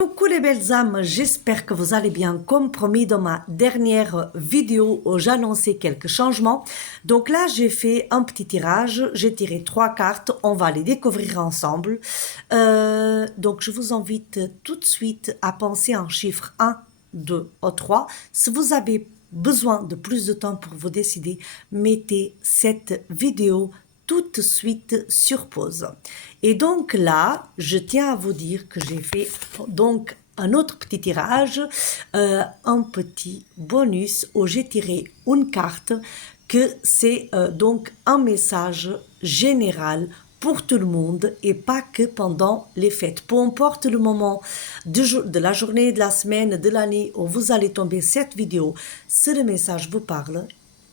Coucou les belles âmes, j'espère que vous allez bien. Comme promis dans ma dernière vidéo où j'annonçais quelques changements. Donc là, j'ai fait un petit tirage, j'ai tiré 3 cartes, on va les découvrir ensemble. Donc je vous invite tout de suite à penser en chiffres 1, 2 ou 3. Si vous avez besoin de plus de temps pour vous décider, mettez cette vidéo tout de suite sur pause. Et donc là, je tiens à vous dire que j'ai fait donc un autre petit tirage, un petit bonus où j'ai tiré une carte que c'est donc un message général pour tout le monde et pas que pendant les fêtes. Peu importe le moment de la journée, de la semaine, de l'année où vous allez tomber cette vidéo, si le message vous parle,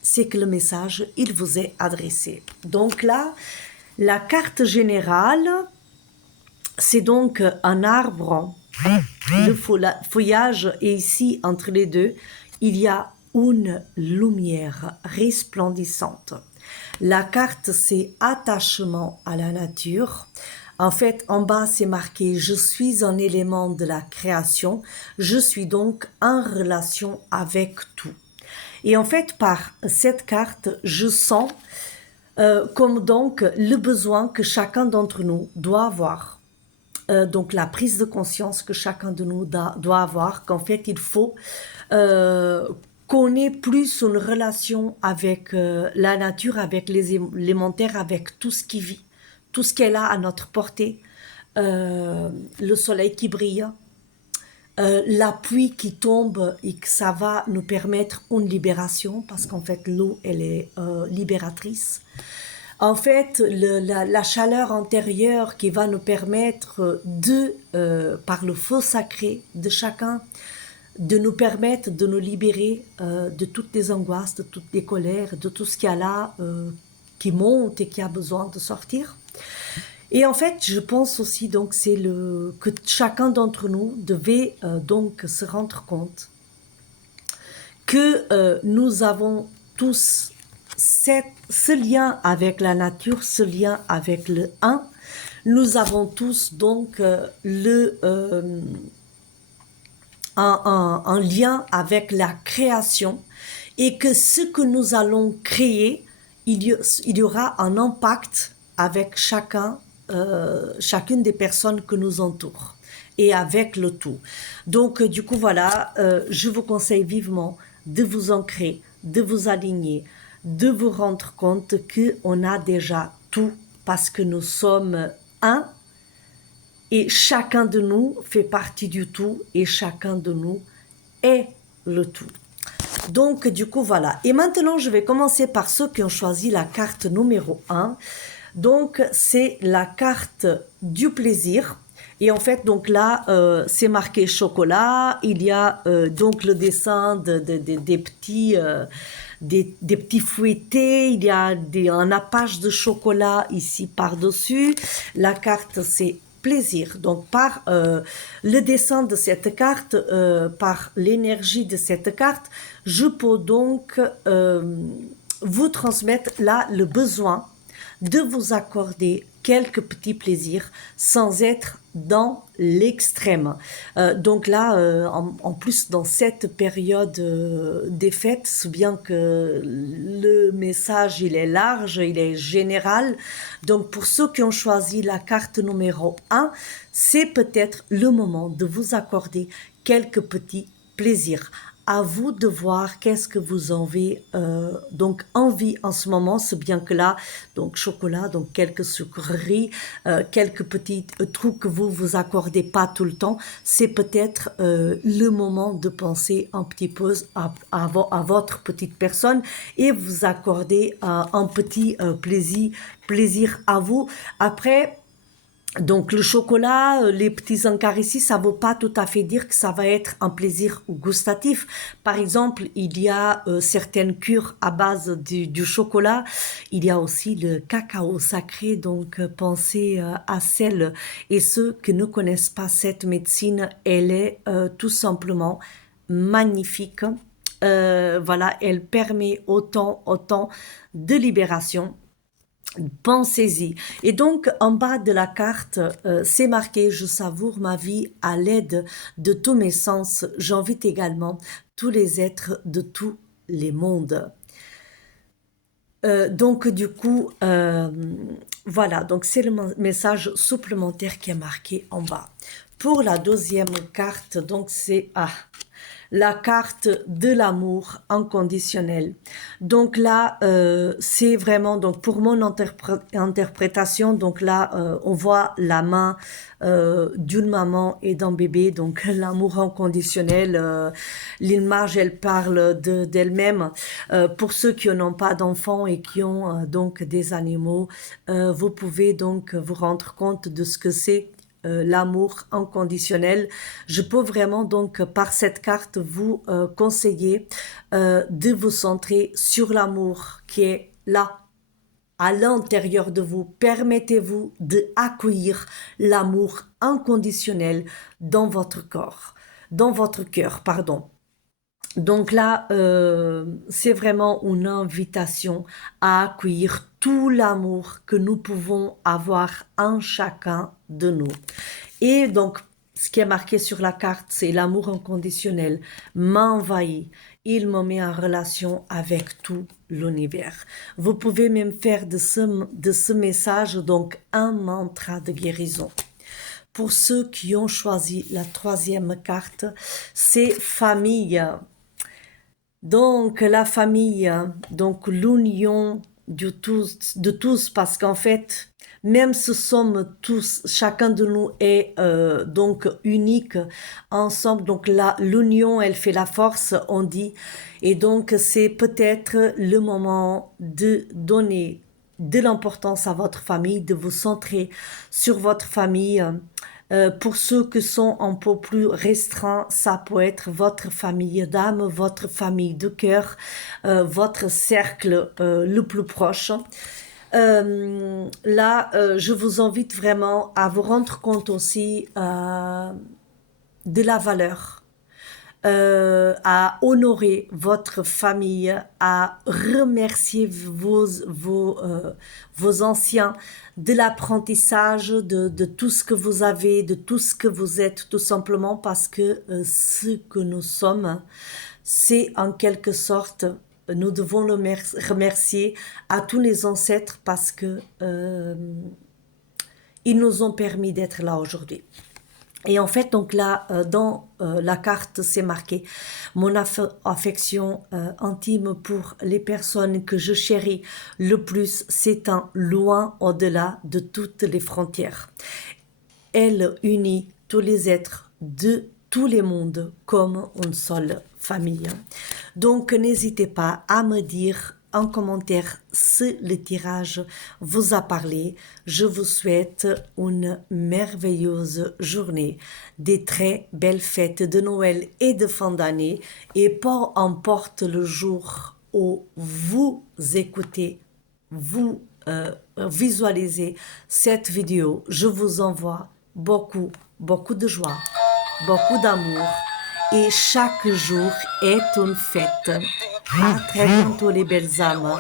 c'est que le message, il vous est adressé. Donc là, la carte générale, c'est donc un arbre. Le feuillage est ici entre les deux. Il y a une lumière resplendissante. La carte, c'est attachement à la nature. En fait, en bas, c'est marqué « Je suis un élément de la création. Je suis donc en relation avec tout. » Et en fait, par cette carte, je sens comme donc le besoin que chacun d'entre nous doit avoir. Donc la prise de conscience que chacun de nous doit avoir, qu'en fait, il faut qu'on ait plus une relation avec la nature, avec les élémentaires, avec tout ce qui vit, tout ce qu'elle a à notre portée, le soleil qui brille, la pluie qui tombe et que ça va nous permettre une libération parce qu'en fait l'eau elle est libératrice. En fait la chaleur intérieure qui va nous permettre de par le feu sacré de chacun de nous permettre de nous libérer de toutes les angoisses, de toutes les colères, de tout ce qu'il y a là qui monte et qui a besoin de sortir. Et en fait, je pense aussi donc que chacun d'entre nous devait donc se rendre compte que nous avons tous ce lien avec la nature, ce lien avec le un. Nous avons tous donc un lien avec la création et que ce que nous allons créer, il y aura un impact avec chacune des personnes que nous entourent et avec le tout. Donc du coup voilà, je vous conseille vivement de vous ancrer, de vous aligner, de vous rendre compte qu'on a déjà tout parce que nous sommes un et chacun de nous fait partie du tout et chacun de nous est le tout. Donc du coup voilà, et maintenant je vais commencer par ceux qui ont choisi la carte numéro 1. Donc c'est la carte du plaisir. Et en fait, donc là, c'est marqué chocolat. Il y a donc le dessin des petits, des petits fouettés. Il y a un nappage de chocolat ici par-dessus. La carte, c'est plaisir. Donc par le dessin de cette carte, par l'énergie de cette carte, je peux donc vous transmettre là le besoin de vous accorder quelques petits plaisirs sans être dans l'extrême. Donc là, en plus dans cette période des fêtes, c'est bien que le message il est large, il est général. Donc pour ceux qui ont choisi la carte numéro 1, c'est peut-être le moment de vous accorder quelques petits plaisirs. À vous de voir qu'est-ce que vous avez donc envie en ce moment, c'est bien que là, donc chocolat, donc quelques sucreries, quelques petits trucs que vous vous accordez pas tout le temps, c'est peut-être le moment de penser un petit peu à votre petite personne et vous accorder un petit plaisir à vous. Après, donc le chocolat, les petits encarts ici, ça ne veut pas tout à fait dire que ça va être un plaisir gustatif. Par exemple, il y a certaines cures à base du chocolat. Il y a aussi le cacao sacré, donc pensez à celles et ceux qui ne connaissent pas cette médecine, elle est tout simplement magnifique. Voilà, elle permet autant de libération. Pensez-y. Et donc, en bas de la carte, c'est marqué « Je savoure ma vie à l'aide de tous mes sens. J'invite également tous les êtres de tous les mondes. » Donc, du coup, voilà. Donc, c'est le message supplémentaire qui est marqué en bas. Pour la deuxième carte, donc, c'est la carte de l'amour inconditionnel. Donc là, c'est vraiment, donc pour mon interprétation, donc là, on voit la main d'une maman et d'un bébé, donc l'amour inconditionnel. L'image, elle parle d'elle-même. Pour ceux qui n'ont pas d'enfants et qui ont donc des animaux, vous pouvez donc vous rendre compte de ce que c'est l'amour inconditionnel. Je peux vraiment donc par cette carte vous conseiller de vous centrer sur l'amour qui est là, à l'intérieur de vous. Permettez-vous d'accueillir l'amour inconditionnel dans votre corps, dans votre cœur, pardon. Donc là, c'est vraiment une invitation à accueillir tout l'amour que nous pouvons avoir en chacun de nous. Et donc, ce qui est marqué sur la carte, c'est l'amour inconditionnel m'envahit. Il me met en relation avec tout l'univers. Vous pouvez même faire de ce message donc un mantra de guérison. Pour ceux qui ont choisi la troisième carte, c'est famille. Donc la famille, donc l'union de tous, parce qu'en fait, même si sommes tous, chacun de nous est donc unique ensemble, donc l'union, elle fait la force, on dit, et donc c'est peut-être le moment de donner de l'importance à votre famille, de vous centrer sur votre famille. Pour ceux qui sont un peu plus restreints, ça peut être votre famille d'âme, votre famille de cœur, votre cercle le plus proche. Là, je vous invite vraiment à vous rendre compte aussi de la valeur, à honorer votre famille, à remercier vos anciens de l'apprentissage, de tout ce que vous avez, de tout ce que vous êtes, tout simplement parce que ce que nous sommes, c'est en quelque sorte, nous devons le remercier à tous les ancêtres parce que ils nous ont permis d'être là aujourd'hui. Et en fait, donc là, dans la carte, c'est marqué mon affection intime pour les personnes que je chéris le plus s'étend loin au-delà de toutes les frontières. Elle unit tous les êtres de tous les mondes comme une seule famille. Donc, n'hésitez pas à me dire en commentaire si le tirage vous a parlé. Je vous souhaite une merveilleuse journée, des très belles fêtes de Noël et de fin d'année. Et peu importe le jour où vous écoutez, vous visualisez cette vidéo, je vous envoie beaucoup de joie, beaucoup d'amour. Et chaque jour est une fête. À très bientôt les belles âmes.